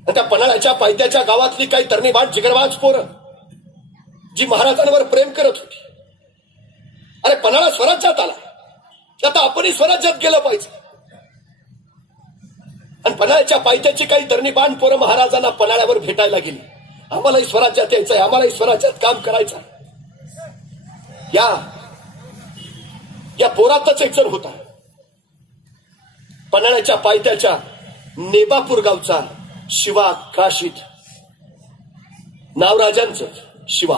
त्या पन्हाळ्याच्या पायथ्याच्या गावातली काही तरणीबाट जिगरबाज पोरं जी महाराजांवर प्रेम करत होती. अरे पन्हाळा स्वराज्यात आला, आता आपणही स्वराज्यात गेलं पाहिजे. आणि पन्हाळ्याच्या पायथ्याची काही तरणीबाण पोरं महाराजांना पन्हाळ्यावर भेटायला गेली. आम्हालाही स्वराज्यात यायचंय, आम्हालाही स्वराज्यात काम करायचं. या पोरातच एक जण होता. पन्हाळ्याच्या पायथ्याच्या नेबापूर गावचा शिवा काशीद नाव राजांचं. शिवा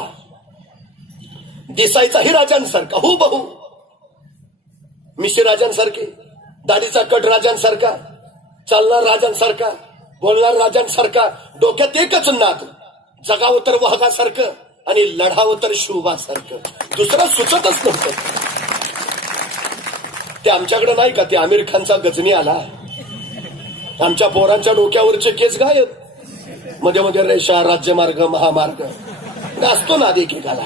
दिसायचाही राजांसारखा हुबहू, मिशी राजांसारखे, दाढीचा कट राजांसारखा, चालणार राजांसारखा, बोलणार राजांसारखा, डोक्यात एकच नाद, जगावं तर वाघासारखं आणि लढावं तर शुभासारखं, दुसरं सुचतच नव्हतं. ते आमच्याकडे नाही का, ते आमिर खानचा गजनी आला, आमच्या पोरांच्या डोक्यावरचे केस गायब, मध्ये मध्ये रेषा, राज्यमार्ग, महामार्ग असतो ना एकेकाला.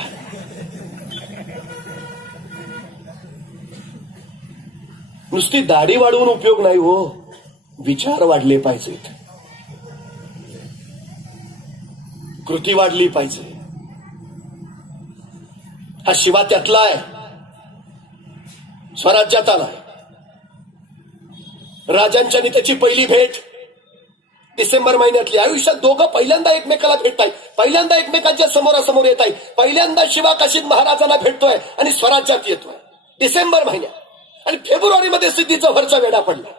नुसती दाढी वाढवून उपयोग नाही हो, विचार वाढले पाहिजेत, कृती वाढली पाहिजे. हा शिवा त्यातला आहे, स्वराज्यात आलाय. राजांच्यानी त्याची पहिली भेट डिसेंबर महिन्यातली. आयुष्यात दोघं पहिल्यांदा एकमेकाला भेटताय, पहिल्यांदा एकमेकांच्या समोरासमोर येत आहे, पहिल्यांदा शिवा काशीद महाराजांना भेटतोय आणि स्वराज्यात येतोय डिसेंबर महिन्यात. आणि फेब्रुवारीमध्ये सिद्धीचा वरचा वेढा पडला.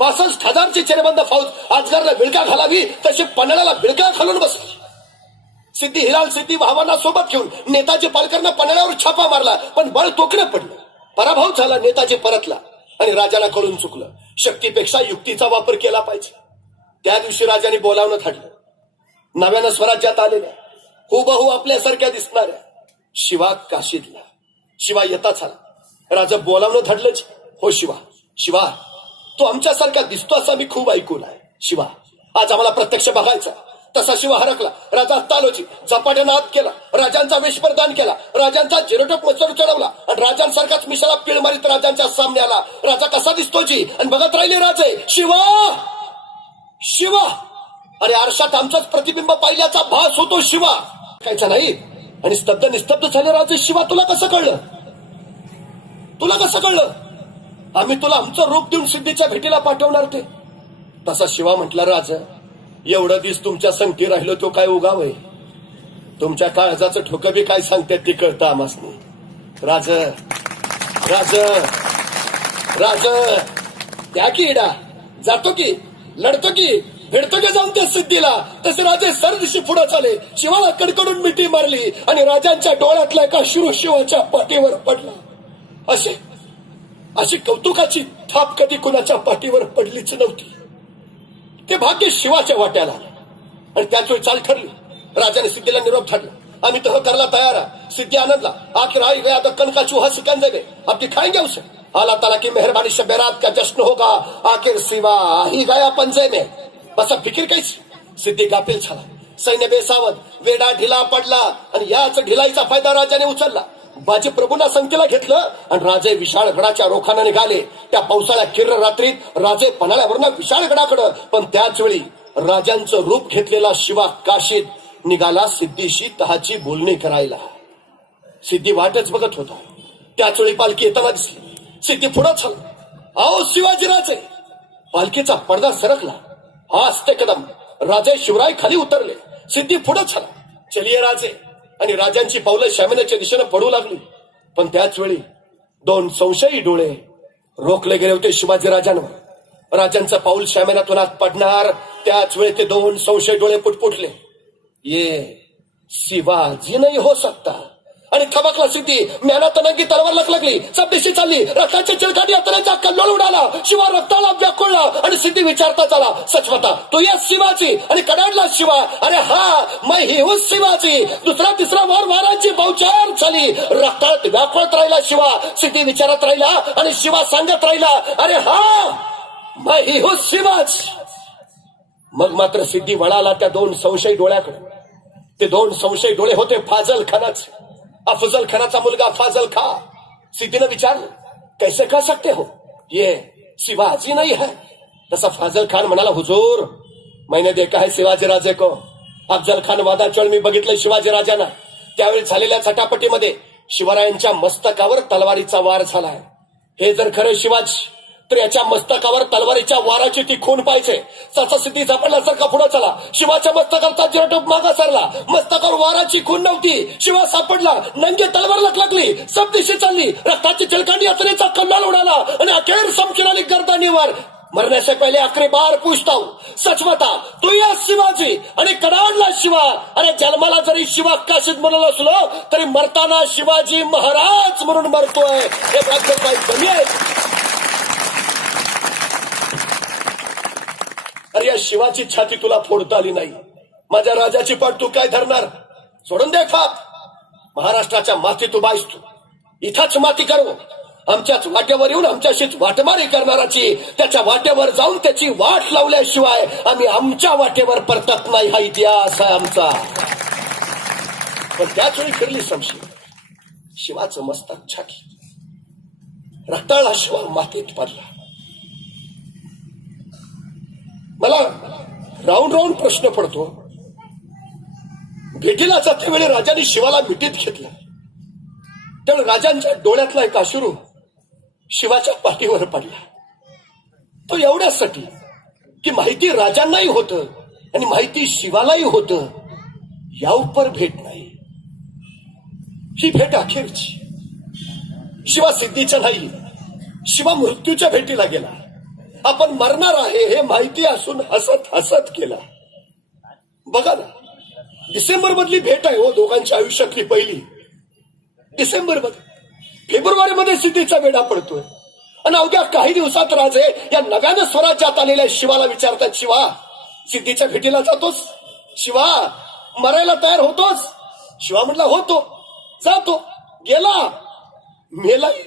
65,000ची चेरबंद फौज आजगरला विळका घालावी तशी पन्हाळ्याला विळका घालून बसली. सिद्धी हिलाल सिद्धी भावांना सोबत घेऊन नेताजी पालकरनं पन्हाळ्यावर छापा मारला, पण बळ तोकणं पडलं. पराभव झाला, नेताजी परतला आणि राजाला कळून चुकलं. शक्तीपेक्षा युक्तीचा वापर केला पाहिजे. त्या दिवशी राजाने बोलावणं थाडलं. नव्यानं स्वराज्यात आलेल्या हुबहू आपल्यासारख्या दिसणाऱ्या शिवा काशीदला. शिवा येताच आला. राजा बोलावणं धाडलंच. हो शिवा, शिवा तो आमच्यासारखा दिसतो असं मी खूप ऐकून आहे. शिवा आज आम्हाला प्रत्यक्ष बघायचा. तसा शिवा हरकला. राजा तालोजी झपाट्यानं आत केला, राजांचा वेश प्रदान केला, राजांचा जिरोटप मचर चढवला आणि राजांसारखाच मिशाला पीळ मारित राजांच्या सामने आला. राजा कसा दिसतो जी आणि बघत राहिले राजे. शिवा शिवा, अरे आरशात आमचाच प्रतिबिंब पाहिल्याचा भास होतो. शिवा कायचा नाही. आणि स्तब्ध निस्तब्ध झाले राजे. शिवा तुला कसं कळलं, तुला कसं कळलं? आम्ही तुला आमचं रूप देऊन सिद्धीच्या भेटीला पाठवणार ते. तसा शिवा म्हटला, राज एवढं दिस तुमच्या संगती राहिलो तो काय उगाव आहे. तुमच्या काळजाचं ठोकं बी काय सांगतात ते कळतं आम्हासनी. राज राज राज त्या की इडा जातो की लढतो की भेटतो की जाऊन त्या सिद्धीला. तसे राजे सरदिशी पुढे चाले. शिवाला कडकडून मिठी मारली आणि राजांच्या डोळ्यातला एका अश्रू शिवाच्या पाठीवर पडला. अशी कौतुकाची थाप कधी कुणाच्या पाठीवर पडलीच नव्हती. ते भाग्य शिवाच्या वाट्याला आणि त्याच वेळी चाल ठरली. राजाने सिद्धीला निरोप धाडला. आम्ही तह करला तयार आहे. सिद्धी आनंदला आखिर आई गया तो कनका चूहा सिकंजे गए, अब दिखाएंगे उसे. अल्लाह ताला की मेहरबानी से बेरात का जश्न होगा. आखिर शिवा ही गया पंजे में. बस अब फिकीर कैसी. सिद्धी गाफील झाला. सैन्य बेसावत, वेडा ढिला पडला आणि याच ढिलाईचा फायदा राजाने उचलला. बाजी प्रभूंना संख्येला घेतलं आणि राजे विशाळगडाच्या रोखानं निघाले. त्या पावसाळ्या किर्र रात्रीत राजे पन्हाळ्यावरनं विशाळगडाकडं. पण त्याच वेळी राजांचं रूप घेतलेला शिवा काशीद निघाला सिद्धीशी तहाची बोलणी करायला. सिद्धी वाटच बघत होता. त्याच वेळी पालखी येताना दिसली. सिद्धी पुढं झाला. आओ शिवाजीराजे. पालखीचा पडदा सरकला. हास्ते कदम राजे शिवराय खाली उतरले. सिद्धी पुढं झाला. चलिये राजे. आणि राजांची पावलं शामिनाच्या दिशेनं पडू लागली. पण त्याच वेळी 2 संशयी डोळे रोखले गेले होते शिवाजी राजांवर. राजांचं पाऊल शामिनातून आत पडणार त्याच वेळी ते 2 संशयी डोळे पुटपुटले. ये शिवाजी नाही हो सकता. आणि थबकला सिद्धी. म्याना तनंगी तलवार लखलखली, सब दिशी चालली, रक्ताची चिलकाटी यात्रेचा कल्लोळ उडाला. शिवा रक्ताला व्याकुळला आणि सिद्धी विचारता चला, सचवता तू या शिवाची आणि कडाडला शिवा. अरे हा मै ही हूस शिवाची. दुसरा तिसरा वारांची बहुचार झाली. रक्ताळत व्याकुळत राहिला शिवा. सिद्धी विचारत राहिला आणि शिवा सांगत राहिला, अरे हा मै ही हूस शिवाची. मग मात्र सिद्धी वळाला त्या दोन संशयी डोळ्याकडे. ते दोन संशयी डोळे होते फाजल खानाचे. अफजल खानाचा मुलगा फाजल खा. सिद्धीने विचारलं, कैसे कह सकते हो, ये शिवाजी नहीं है. तसा फाजल खान म्हणाला, हुजूर मैंने देखा है शिवाजी राजे को. अफजल खान वादाचळ मी बघितलं शिवाजी राजांना. त्यावेळी झालेल्या झटापटीमध्ये शिवरायांच्या मस्तकावर तलवारीचा वार झालाय. हे जर खरं शिवाजी, तर याच्या मस्तकावर तलवारीच्या वाराची ती खून पाहिजे. त्याचा सिद्धी झपाटल्यासारखा पुढे चला. शिवाच्या मस्तकाचा चिरटोप मागा सरला. मस्तकावर वाराची खून नव्हती. शिवा सापडला. नंगी तलवार लखलखली, सब दिशी चालली. रक्ताची चिलकांडी यात्रेचा कल्लाल उडाला आणि अखेर समशीर आली गर्दनीवर. मरने से पहले आखिरी बार पूछता हूं, सच बता तू या शिवाजी आणि कडाडला शिवा. अरे जन्माला जरी शिवा काशीत म्हणून असलो तरी मरताना शिवाजी महाराज म्हणून मरतोय. हे वाक्य काही कमी आहे? अरे या शिवाची छाती तुला फोडता आली नाही. माझ्या राजाची पाठ तू काय धरणार? सोडून दे फाप. महाराष्ट्राच्या मातीत तू बाईस तू. इथंच माती करू. आमच्याच वाटेवर येऊन आमच्याशीच वाटमारी करणाराची त्याच्या वाटेवर जाऊन त्याची वाट लावल्याशिवाय आम्ही आमच्या वाटेवर परतत नाही. हा इतिहास आहे आमचा. पण त्याच वेळी फिरली समशी. शिवाचं मस्तक छाकी. रक्ताळा शिवा मातीत पडला. मला राऊंड राऊंड प्रश्न पडतो. भेटीला जाते वेळी राजाने शिवाला मिठीत घेतलं. त्यावेळी राजांच्या डोळ्यातला एक अश्रू शिवाच्या पाठीवर पडला. तो एवढ्यासाठी की माहिती राजांनाही होतं आणि माहिती शिवालाही होतं, या उपर भेट नाही. ही भेट अखेरची. शिवा सिद्धीच्या नाही, शिवा मृत्यूच्या भेटीला गेला. आपण मरणार आहे हे माहिती असून हसत हसत गेला. बघा ना, डिसेंबर मधली भेट आहे हो दोघांच्या आयुष्यातली पहिली. डिसेंबर मध्ये, फेब्रुवारी मध्ये सिद्धीचा वेढा पडतोय आणि अवघ्या काही दिवसात राजे या नव्यानं स्वराज्यात आलेल्या शिवाला विचारतात, शिवा सिद्धीच्या भेटीला जातोस? शिवा मरायला तयार होतोस? शिवा म्हटला होतो. जातो. गेला. मेलाही.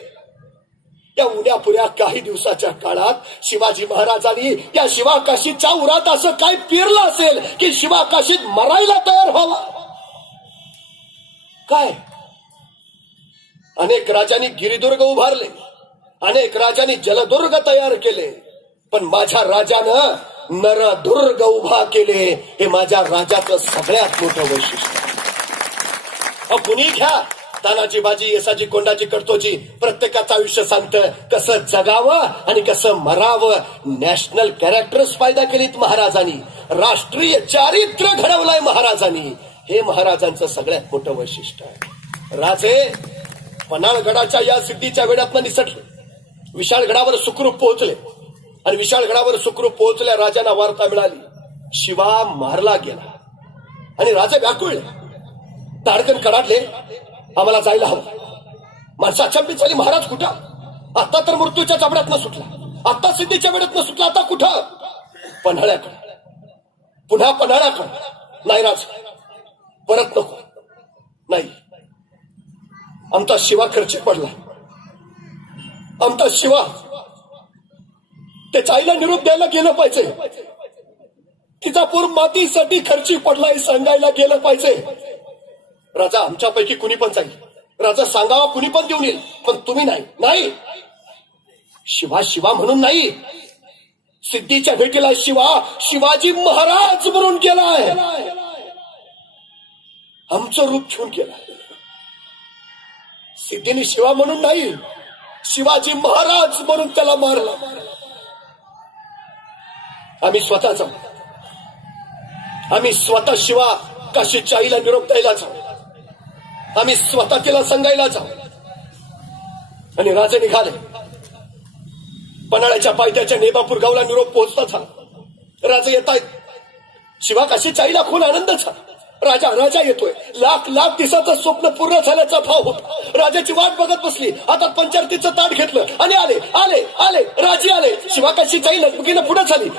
या उद्यापुऱ्या काही दिवसाच्या काळात शिवाजी महाराजांनी या शिवाकाशीच्या उरात असं काय पेरलं असेल की शिवाकाशीत मरायला तयार व्हावा? काय? अनेक राजांनी गिरिदुर्ग उभारले, अनेक राजांनी जलदुर्ग तयार केले, पण माझ्या राजानं नरदुर्ग उभा केले. हे माझ्या राजाचं सगळ्यात मोठं वैशिष्ट्य. कुणी घ्या, तानाजी बाजी, येसाजी, कोंडाजी, कडतोजी, प्रत्येकाचं आयुष्य सांगतं कसं जगावं आणि कसं मरावं. नॅशनल कॅरेक्टर्स पैदा केलीत महाराजांनी. राष्ट्रीय चारित्र्य घडवलंय महाराजांनी. हे महाराजांचं सगळ्यात मोठं वैशिष्ट्य आहे. राजे पन्हाळगडाच्या या सिद्धीच्या वेळातनं निसटले. विशाळगडावर सुखरूप पोहोचले आणि विशाळगडावर सुखरूप पोहोचल्या राजांना वार्ता मिळाली, शिवा मारला गेला. आणि राजे व्याकुळले, ताडकन कडाडले, आम्हाला जायला हवं. माणसं अचंबित झाली, महाराज कुठं? आता तर मृत्यूच्या जबड्यातनं सुटला, आता सिद्धीच्या वेळातनं सुटला, आता कुठं? पन्हाळ्याकडे. पुन्हा पन्हाळ्याकडे. नाही राज, परत नको. नाही, आमचा शिवा खर्ची पडला. आमचा शिवा त्याच्या आईला निरोप द्यायला गेलं पाहिजे. तिचा पूर मातीसाठी खर्ची पडलाय सांगायला गेलं पाहिजे. राजा आमच्यापैकी कुणी पण जाईल, राजा सांगावा कुणी पण देऊन येईल, पण तुम्ही नाही. नाही, शिवा शिवा म्हणून नाही, सिद्धीच्या भेटीला शिवा शिवाजी महाराज म्हणून गेलाय. आमचं रूप घेऊन गेलाय. सिद्धीने शिवा म्हणून नाही, शिवाजी महाराज म्हणून त्याला मारला. आम्ही स्वतः जाऊ. आम्ही स्वतः शिवा काशीच्या आईला निरोप द्यायला जाऊ. आम्ही स्वतः तिला सांगायला जाऊ. आणि राजे निघाले. पन्हाळ्याच्या पायथ्याच्या नेबापूर गावला निरोप पोहोचता झाला. राजे येत आहेत. शिवा काशीच्या आईला खूप आनंद झाला. राजा राजा येतोय. लाख लाख दिवसाचं स्वप्न पूर्ण झाल्याचा भाव होता. राजाची वाट बघत बसली. हातात पंचारतीचं ताट घेतलं आणि आले आले आले राजे आले. शिवाकाशी जाई लगबगीनं पुढे झाली.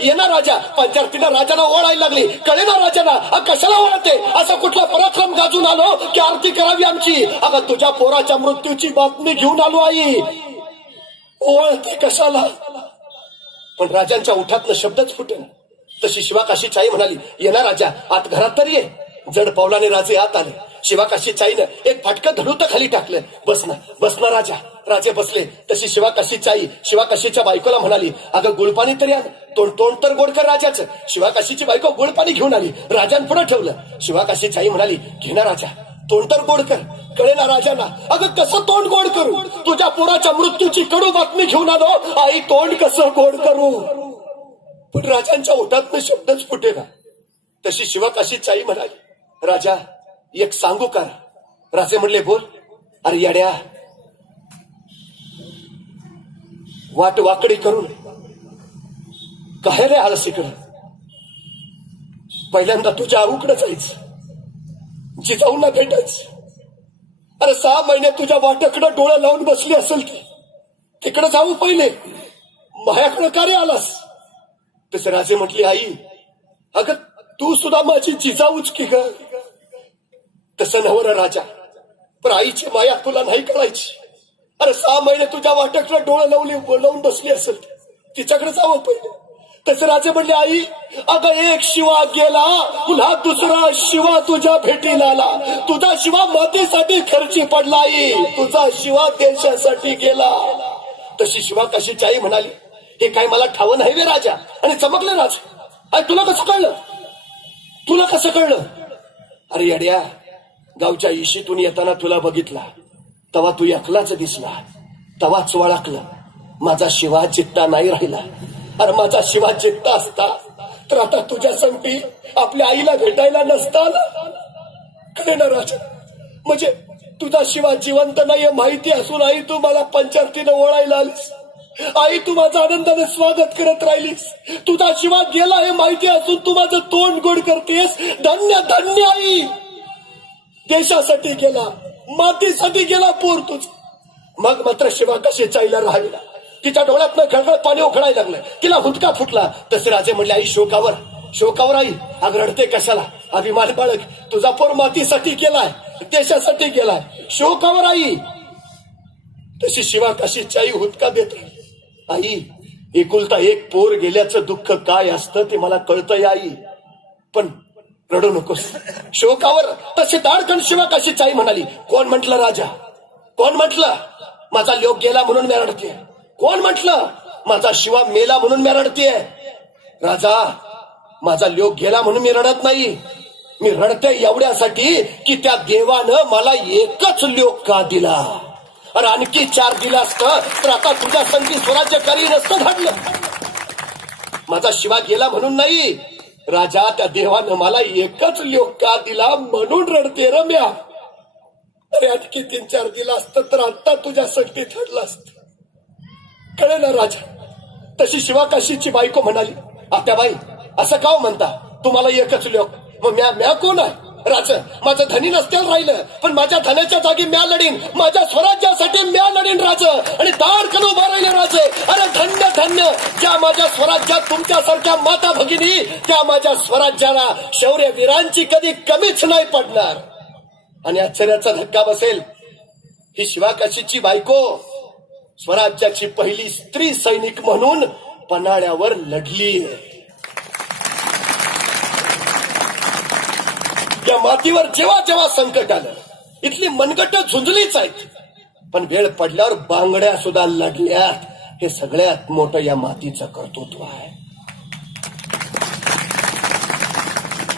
येणार राजा. पंचारतीनं राजाला ओढायला लागली. कळेना राजाला कशाला ओढते. असा कुठला पराक्रम गाजून आलो की आरती करावी आमची. अगं तुझ्या पोराच्या मृत्यूची बातमी घेऊन आलो आई. ओळखते कशाला. पण राजांच्या उठातनं शब्दच फुटेना. तशी शिवाकाशीची आई म्हणाली, येणार राजा आत घरात तरी ये. जड पावलाने राजे आत आले. शिवाकाशीच्या आईनं एक फाटकं धडूत खाली टाकलं. बस ना राजा. राजे बसले. तशी शिवाकाशीची आई शिवाकाशीच्या बायकोला म्हणाली, अगं गुळपाणी तरी आण. तोंड तर गोड कर राजाचं. शिवाकाशीची बायको गुळपाणी घेऊन आली. राजांपुढे ठेवलं. शिवाकाशीची आई म्हणाली, घेणार राजा तोंड तर गोड कर. कळेना राजांना अगं कसं तोंड गोड करू. तुझ्या पोराच्या मृत्यूची कडू बातमी घेऊन आलो. आई तोंड कसं गोड करू. पण राजांच्या ओठातनं शब्दच फुटेना. तशी शिवाकाशीची आई म्हणाली, राजा एक सांगू का. राजे म्हणले, बोल. अरे येड्या, वाट वाकडी करून काय रे आलस इकडं. पहिल्यांदा तुझ्या आऊकडे जायचं. जिजाऊंना भेटायचं. अरे 6 महिने तुझ्या वाट्याकडे डोळं लावून बसली असेल ती. तिकडे जाऊ पहिले. माझ्याकडे का रे आलास. तसे राजे म्हटली, आई अगं तू सुद्धा माझी जिजाऊच की ग. तसं नवरा राजा. पण आईची माया तुला नाही कळायची. अरे 6 महिने तुझ्या वाट्याकडे डोळं लावून बसली असेल तिच्याकडे जावं पहिले. तसे राजे म्हणले, आई अगं एक शिवा गेला पुन्हा दुसरा शिवा तुझ्या भेटीला आला. तुझा शिवा मातीसाठी खर्ची पडला. आई तुझा शिवा देशासाठी गेला. तशी शिवाकाशीची आई म्हणाली, हे काय मला ठावं नाही वे राजा. आणि चमकलं राजा. अरे तुला कसं कळलं. अरे येड्या, गावच्या इशीतून येताना तुला बघितला तवा तू एकलाच दिसला. तवाच वळखलं माझा शिवा चित्ता नाही राहिला. अरे माझा शिवा चित्ता असता तर आता तुझ्या संगती आपल्या आईला भेटायला नसता ना. खरे ना राजा. म्हणजे तुझा शिवा जिवंत नाहीये माहिती असून आई तू मला पंचारतीनं ओळायला आलीस. आई तू माझं आनंदाने स्वागत करत राहिलीस. तुझा शिवा गेला हे माहिती असून तू माझं तोंड गोड करतेस. धन्य धन्य आई. देशासाठी गेला, मातीसाठी गेला पोर तुझ. मग मात्र शिवाकाशीच्या आईला राहिला. तिच्या डोळ्यातनं खळखळ पाणी उखडायला लागलं. तिला हुटका फुटला. तसे राजे म्हणले, आई शोकावर आई. अग रडते कशाला. अभिमान बाळग. तुझा पोर मातीसाठी गेलाय, देशासाठी गेलाय. शोकावर आई. तशी शिवाकाशीची आई हुटका देत राहिली. आई एकुलता एक पोर गेल्याचं दुःख काय असतं ते मला कळतंय आई. पण रडू नकोस. शोकावर. तशी ताडकन शिवाकाशीची आई म्हणाली, कोण म्हटलं राजा. कोण म्हटलं माझा लोक गेला म्हणून मी रडते. कोण म्हटलं माझा शिवा मेला म्हणून मी रडतेय. राजा माझा लोक गेला म्हणून मी रडत नाही. मी रडते एवढ्यासाठी की त्या देवानं मला एकच लोक का दिला. अरे आणखी 4 दिला असतं तर आता तुझ्या संगी स्वराज्य करी नसतं घडलं. माझा शिवा गेला म्हणून नाही राजा, त्या देवानं मला एकच लोक का दिला म्हणून रडते रम्या. अरे आणखी 3-4 दिला असतं तर आता तुझ्या संगती ठरलं असतं. कळे ना राजा. तशी शिवाकाशीची बायको म्हणाली, आत्याबाई असं का म्हणता. तुम्हाला एकच लोक. मग म्या कोण आहे. राजा माझं धनी नसत्याला राहिलं पण माझ्या धनाच्या जागी म्या लढीन. माझ्या स्वराज्यासाठी म्या लढीन राजा. आणि ताडकन उभा राहिले राजे. अरे धन्य धन्य. ज्या माझ्या स्वराज्यात तुमच्यासारख्या माता भगिनी, त्या माझ्या स्वराज्याला शौर्य वीरांची कधी कमीच नाही पडणार. आणि आश्चर्याचा धक्का बसेल, ही शिवाकाशीची बायको स्वराज्याची पहिली स्त्री सैनिक म्हणून पन्हाळ्यावर लढली. या मातीवर जेव्हा जेव्हा संकट आलं इथली मनगट झुंजलीच आहेत. पण वेळ पडल्यावर बांगड्या सुद्धा लढल्यात. हे सगळ्यात मोठं या मातीचं कर्तृत्व आहे.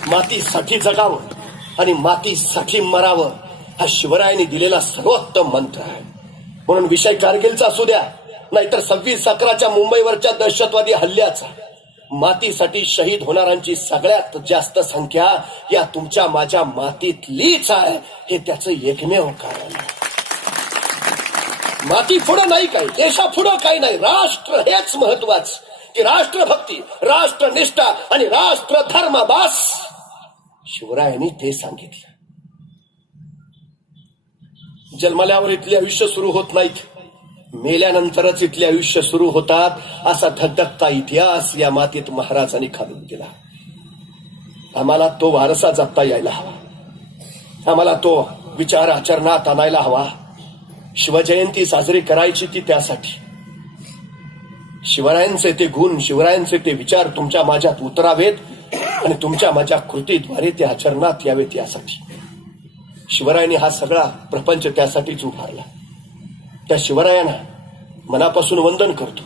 मातीसाठी जगावं आणि मातीसाठी मरावं हा शिवरायांनी दिलेला सर्वोत्तम मंत्र आहे. म्हणून विषय कारगिलचा असू द्या नाहीतर 26/11च्या मुंबईवरच्या दहशतवादी हल्ल्याचा, मातीसाठी शहीद होणाऱ्यांची सगळ्यात जास्त संख्या या तुमच्या माझ्या मातीतलीच आहे. हे त्याचं एकमेव कारण आहे. माती पुढं नाही काही, देशा पुढं काही नाही. राष्ट्र हेच महत्वाचं. की राष्ट्रभक्ती, राष्ट्रनिष्ठा आणि राष्ट्रधर्म बास शिवरायांनी ते सांगितलं. जन्मल्यावर इथले आयुष्य सुरू होत नाहीत, मेल्यानंतरच इथले आयुष्य सुरू होतात, असा धगधगता इतिहास या मातीत महाराजांनी घालून दिला. आम्हाला तो वारसा जपता यायला हवा, आम्हाला तो विचार आचरणात आणायला हवा. शिवजयंती साजरी करायची ती त्यासाठी. शिवरायांचे ते गुण, शिवरायांचे ते विचार तुमच्या माझ्यात उतरावेत आणि तुमच्या माझ्या कृतीद्वारे ते आचरणात यावेत यासाठी. शिवरायांनी हा सगळा प्रपंच त्यासाठीच उभारला. त्या शिवरायांना मनापासून वंदन करतो.